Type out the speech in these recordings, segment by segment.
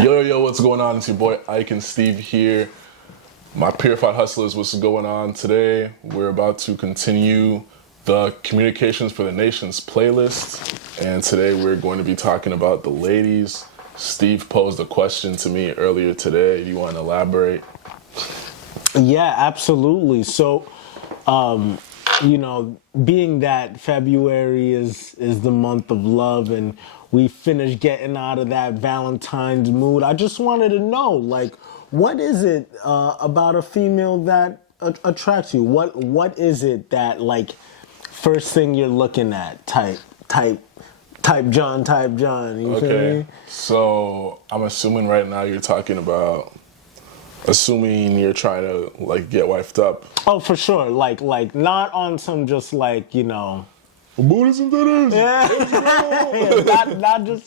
Yo, what's going on? It's your boy Ike and Steve here. My Purified Hustlers, what's going on today? We're about to continue the Communications for the Nations playlist. And today we're going to be talking about the ladies. Steve posed a question to me earlier today. Do you want to elaborate? Yeah, absolutely. So, being that February is the month of love and we finished getting out of that Valentine's mood, I just wanted to know, like, what is it about a female that attracts you? What is it that, like, first thing you're looking at, type John, you feel me? So I'm assuming right now you're talking about assuming you're trying to, like, get wifed up. Oh, for sure. Like not on some just like, Buddhism that is. yeah, not just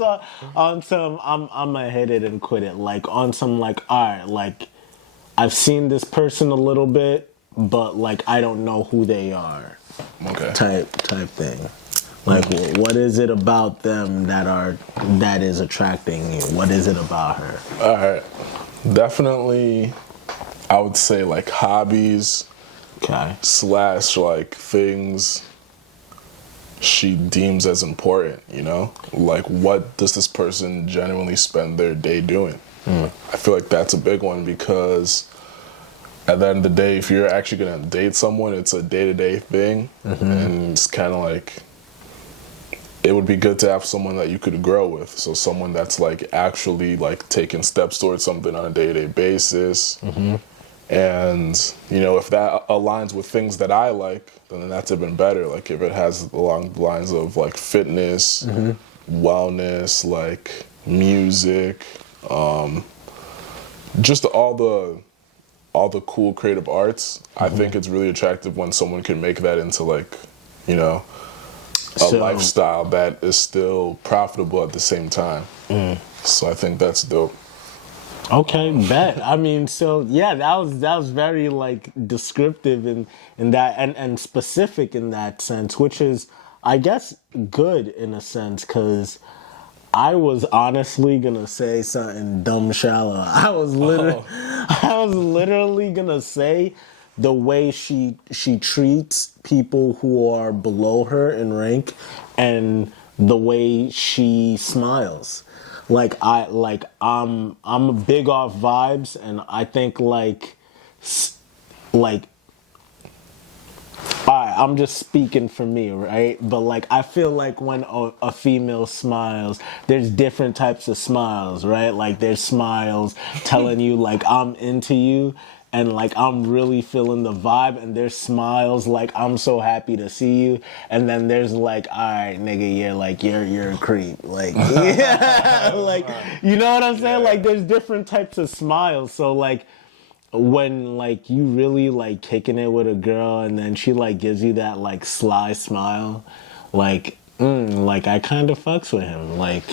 on some I'm gonna hit it and quit it. Like on some like, all right, like I've seen this person a little bit, but like I don't know who they are. Okay. Type thing. Like what is it about them that is attracting you? What is it about her? All right. Definitely, I would say like hobbies. Okay. / like things she deems as important, Like what does this person genuinely spend their day doing? I feel like that's a big one because at the end of the day, if you're actually going to date someone, it's a day-to-day thing. And it's kind of like, it would be good to have someone that you could grow with. So someone that's like actually like taking steps towards something on a day-to-day basis. And, if that aligns with things that I like, then that's even better. Like if it has along the lines of like fitness, wellness, like music, just all the cool creative arts. I think it's really attractive when someone can make that into like, a lifestyle that is still profitable at the same time. So I think that's dope. Okay, bet. I mean, so yeah, that was very like descriptive in that and specific in that sense, which is, I guess, good in a sense, because I was honestly gonna say something dumb shallow. I was literally gonna say the way she treats people who are below her in rank, and the way she smiles. I'm a big off vibes, and I think like alright, I'm just speaking for me, right? But like I feel like when a female smiles, there's different types of smiles, right? Like there's smiles telling you like I'm into you and like I'm really feeling the vibe, and there's smiles like I'm so happy to see you, and then there's like, alright nigga, you're a creep. Like yeah, like you know what I'm saying? Like there's different types of smiles. So like when like you really like kicking it with a girl and then she like gives you that like sly smile, like I kind of fucks with him. Like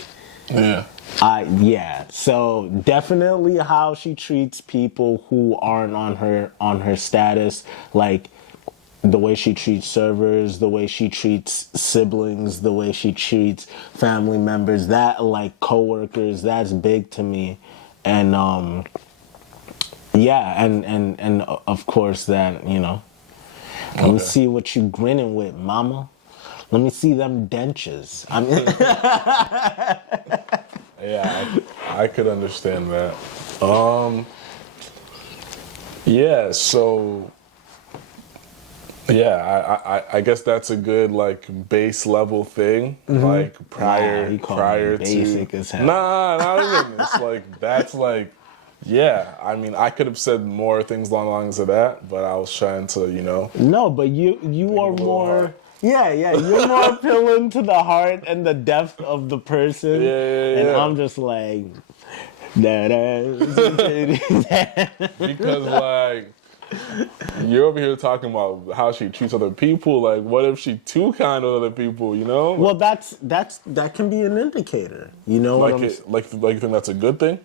so definitely how she treats people who aren't on her status, like the way she treats servers, the way she treats siblings, the way she treats family members, that like coworkers, that's big to me. And and of course that, let me see what you grinning with, mama. Let me see them dentures. I mean Yeah, I could understand that. I guess that's a good like base level thing. Like prior to basic as hell. Nah, not even. It's like that's like I mean I could have said more things along the lines of that, but I was trying to, No, but you are more hard. You're more appealing to the heart and the depth of the person. And I'm just like because like you're over here talking about how she treats other people. Like, what if she too kind with other people? Well, that can be an indicator. You know, like you think that's a good thing?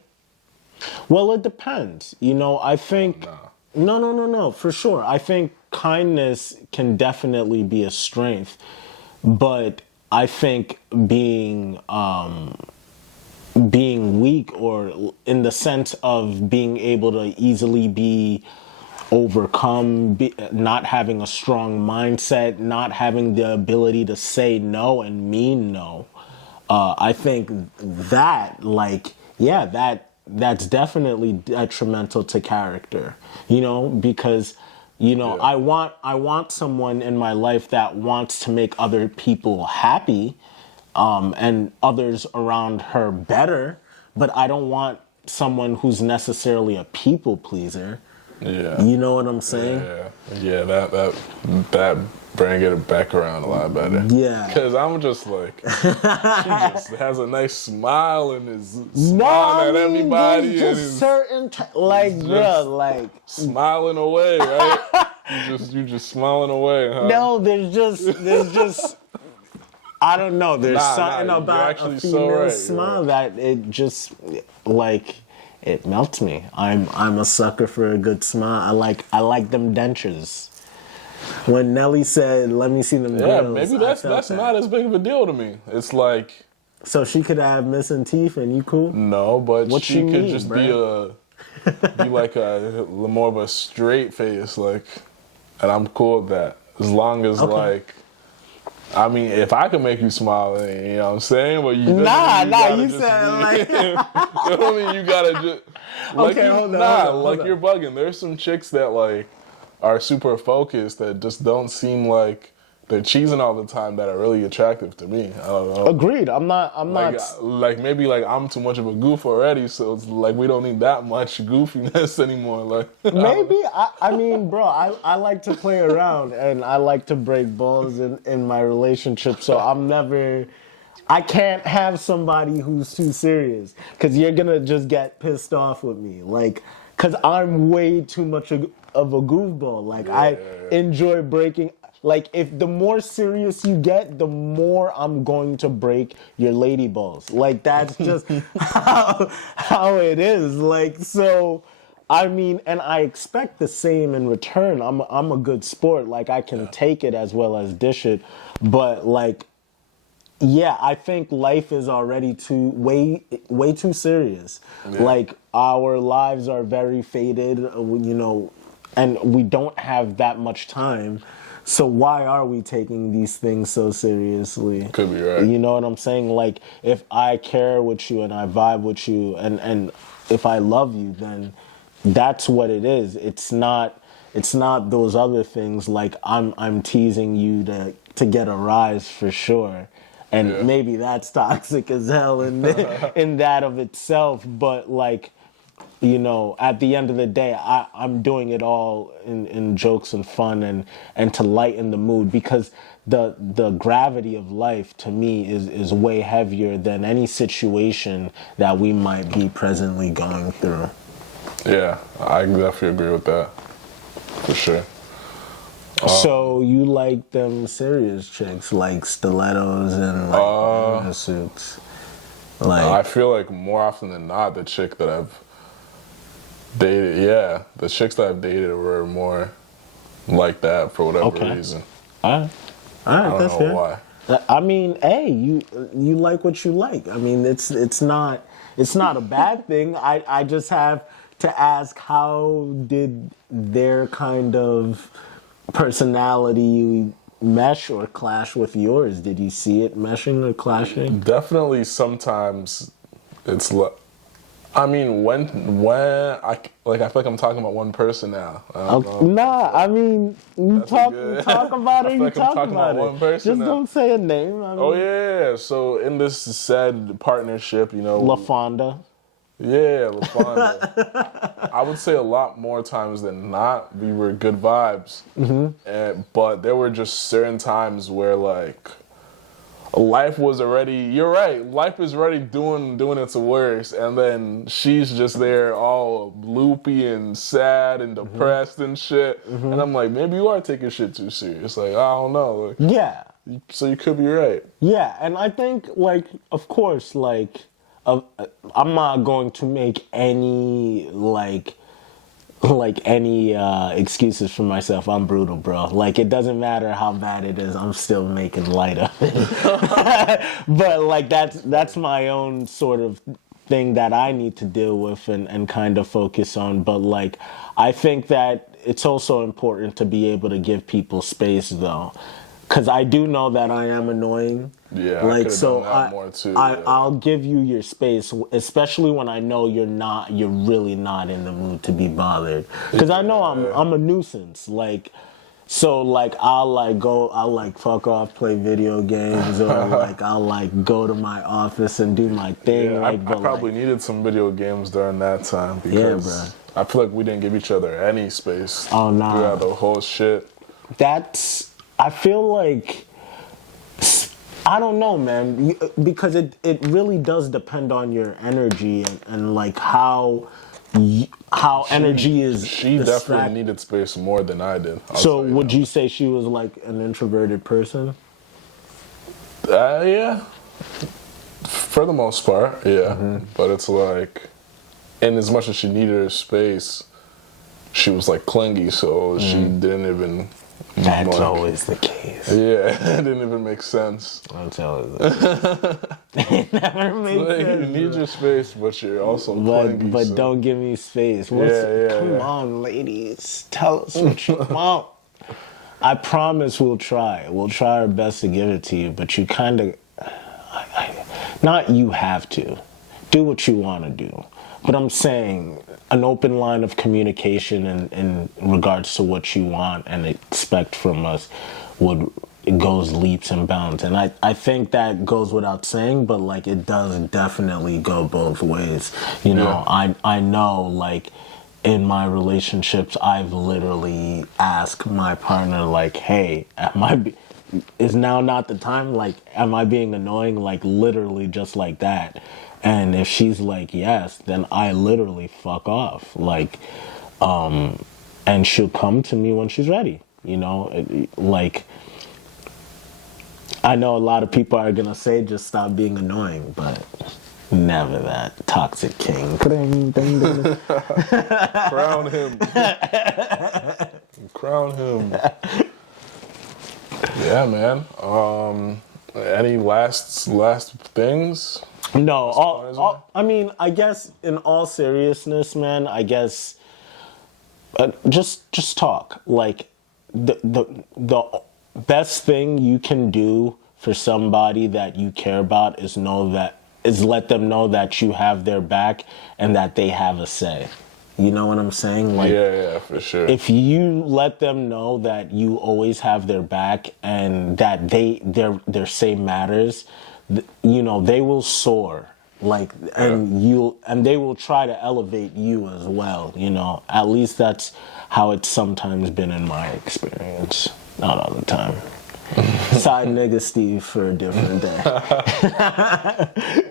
Well, it depends. I think no, for sure. I think kindness can definitely be a strength, but I think being being weak, or in the sense of being able to easily be overcome, not having a strong mindset, not having the ability to say no and mean no. I think that, like, yeah, that's definitely detrimental to character, because, Yeah. I want someone in my life that wants to make other people happy, and others around her better, but I don't want someone who's necessarily a people pleaser. Yeah. You know what I'm saying? Yeah. That bring it back around a lot better. Yeah. Cause I'm just like, she just has a nice smile and is No, smiling at everybody there's and just is certain, bro, like, smiling away, right? you just smiling away, huh? no, there's just, I don't know. There's something you're about actually a so female right, you're smile right. that it just, like, it melts me. I'm a sucker for a good smile. I like them dentures. When Nelly said, "Let me see them Yeah, grills," maybe I that's felt that. not as big of a deal to me. It's like, So she could have missing teeth, and you cool? no, but What she you could mean, just bruh? be like a more of a straight face, like, and I'm cool with that. As long as Okay. like, I mean, if I can make you smile, then, you know what I'm saying? But you Nah, gotta you just said like. be, you know what I mean? You gotta just like Okay, you, hold on, nah, hold on, like hold you're on. bugging. There's some chicks that like are super focused that just don't seem like they're cheesing all the time that are really attractive to me. I don't know. Agreed. I'm not. Like maybe like I'm too much of a goof already, so it's like we don't need that much goofiness anymore. Like I don't know. Maybe I mean, bro, I like to play around and I like to break balls in my relationship. So I can't have somebody who's too serious because you're gonna just get pissed off with me. Like, because I'm way too much of a goofball. Like, I enjoy breaking. Like, if the more serious you get, the more I'm going to break your lady balls. Like, that's just how it is. Like, so, I mean, and I expect the same in return. I'm a good sport. Like, I can take it as well as dish it. But, like, yeah, I think life is already way too serious. Yeah. Like, our lives are very faded, and we don't have that much time. So why are we taking these things so seriously? Could be right. You know what I'm saying? Like, if I care with you and I vibe with you and if I love you, then that's what it is. It's not those other things like I'm teasing you to get a rise for sure. And maybe that's toxic as hell in that of itself, but like, at the end of the day, I'm doing it all in jokes and fun and to lighten the mood, because the gravity of life to me is way heavier than any situation that we might be presently going through. Yeah, I definitely agree with that. For sure. So you like them serious chicks, like stilettos and like suits? Like, I feel like more often than not, the chick that I've dated, the chicks that I've dated were more like that for whatever reason. all right, I don't that's know fair. why. I mean, hey, you like what you like. I mean, it's not a bad thing. I just have to ask, how did their kind of personality mesh or clash with yours? Did you see it meshing or clashing? Definitely sometimes it's I mean, when I feel like I'm talking about one person now. I don't know. Nah, I mean, you talk about it. I feel You like I'm talk talking about about it. one person Just now. don't say a name. I mean, Oh yeah. So in this said partnership, LaFonda. Yeah, LaFonda. I would say a lot more times than not, we were good vibes. But there were just certain times where like life was already. You're right. Life is already doing its worst, and then she's just there all loopy and sad and depressed and shit. And I'm like, maybe you are taking shit too serious. Like, I don't know. Like, Yeah. so you could be right. Yeah, and I think, like, of course, like, I'm not going to make any, like, like any excuses for myself. I'm brutal, bro. Like it doesn't matter how bad it is, I'm still making light of it. But like that's my own sort of thing that I need to deal with and kind of focus on. But like I think that it's also important to be able to give people space though. Cause I do know that I am annoying. Yeah, like I so done that more too. I'll give you your space, especially when I know you're really not in the mood to be bothered. Cause I know I'm a nuisance. Like, so like I'll like fuck off, play video games, or like I'll like go to my office and do my thing. Yeah, like, I but probably like, needed some video games during that time because bro. I feel like we didn't give each other any space. Oh, nah. Throughout the whole shit. I feel like, I don't know, man, because it really does depend on your energy and like how energy is. She definitely needed space more than I did. So would you say she was like an introverted person? Yeah, for the most part, yeah. Mm-hmm. But it's like, in as much as she needed her space, she was like clingy, so she didn't even. That's like, always the case. Yeah, it didn't even make sense. That's always the case. It never makes Like, sense. you need your space, but you're also clingy. But so. don't give me space. Come on, ladies. Tell us what you want. I promise we'll try. We'll try our best to give it to you, but you kind of... Not you have to. Do what you want to do. But I'm saying an open line of communication in regards to what you want and expect from us it goes leaps and bounds. And I think that goes without saying, but like it does definitely go both ways. You know, I know like in my relationships, I've literally asked my partner like, hey, is now not the time? Like, am I being annoying? Like literally just like that. And if she's like, yes, then I literally fuck off. Like, and she'll come to me when she's ready. You know, like, I know a lot of people are going to say just stop being annoying, but never that. Toxic king. Crown him. Crown him. Yeah, man. Any last things? No, I mean, I guess in all seriousness, man, I guess just talk. Like the best thing you can do for somebody that you care about is let them know that you have their back and that they have a say. You know what I'm saying? Like, yeah, for sure. If you let them know that you always have their back and that their say matters, you know, they will soar. Like, and they will try to elevate you as well. You know, at least that's how it's sometimes been in my experience. Not all the time. Side nigga Steve for a different day.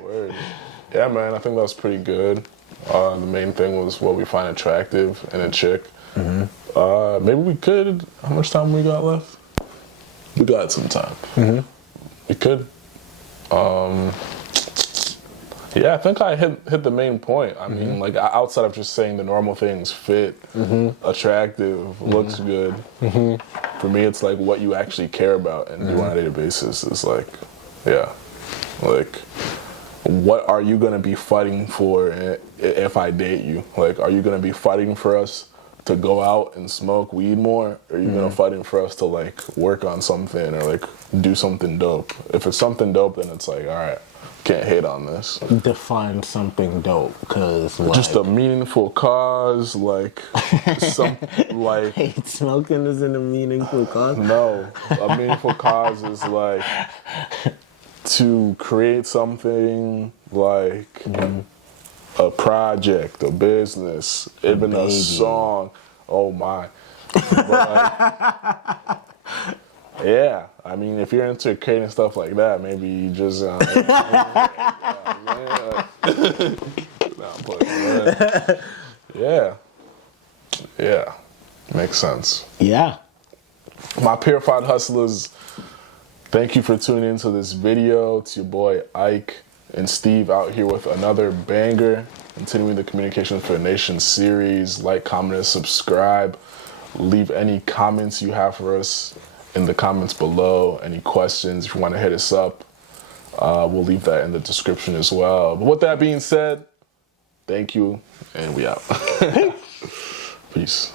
Word. Yeah, man, I think that was pretty good. The main thing was what we find attractive in a chick. Mm-hmm. Maybe we could. How much time we got left? We got some time. Mm-hmm. We could. Yeah, I think I hit the main point. I mean, like outside of just saying the normal things, fit, attractive, looks good. For me, it's like what you actually care about and do on a daily basis is like, yeah, like what are you gonna be fighting for if I date you? Like, are you gonna be fighting for us to go out and smoke weed more? Or are you gonna fighting for us to like work on something or like do something dope? If it's something dope, then it's like, all right. Can't hate on this. Define something dope, cause like, just a meaningful cause, like some like. Hey, smoking isn't a meaningful cause. No, a meaningful cause is like to create something like a project, a business, even a song. Oh my! But, yeah, I mean, if you're into creating stuff like that, maybe you just yeah, makes sense. Yeah. My purified hustlers, thank you for tuning into this video. It's your boy Ike. and Steve out here with another banger. Continuing the Communications for the Nation series. Like, comment, and subscribe. Leave any comments you have for us in the comments below. Any questions, if you want to hit us up, we'll leave that in the description as well. But with that being said, thank you, and we out. Peace.